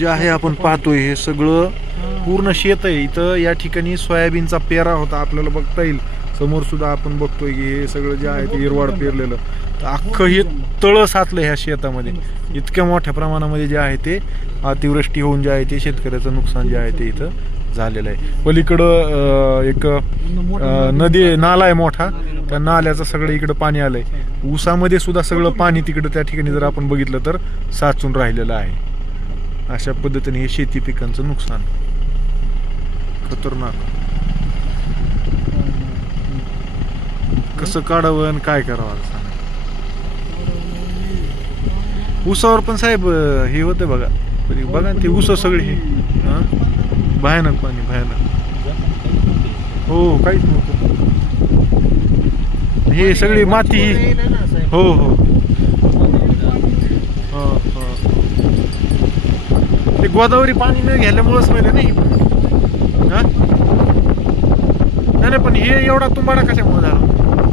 जे आहे आपण पाहतोय हे सगळं पूर्ण शेत आहे. इथं या ठिकाणी सोयाबीनचा पेरा होता आपल्याला बघता येईल. समोर सुद्धा आपण बघतोय की हे सगळं जे आहे ते हिरवाड पेरलेलं. तर अख्खं हे तळं साचलं ह्या शेतामध्ये. इतक्या मोठ्या प्रमाणामध्ये जे आहे ते अतिवृष्टी होऊन जे आहे ते शेतकऱ्याचं नुकसान जे आहे ते इथं झालेलं आहे. पलीकडं एक नदी नाला आहे मोठा. त्या नाल्याचं सगळं इकडं पाणी आलंय. ऊसामध्ये सुद्धा सगळं पाणी तिकडं त्या ठिकाणी जर आपण बघितलं तर साचून राहिलेलं आहे. अशा पद्धतीने हे शेती पिकांचं नुकसान. खतरनाक. कसं काढावं आणि काय करावं आता उसावर ऊसावर पण साहेब हे होतं बघा. बघा ते ऊस सगळे हे. भयानक पाणी भयानक. हो काहीच नव्हतं. हे सगळी माती. ही हो हो, हो. ते गोदावरी पाणी न घ्यायल्यामुळंच माहिती नाही हा? नाही नाही, पण हे एवढा तुंबाडा कशामुळे झाला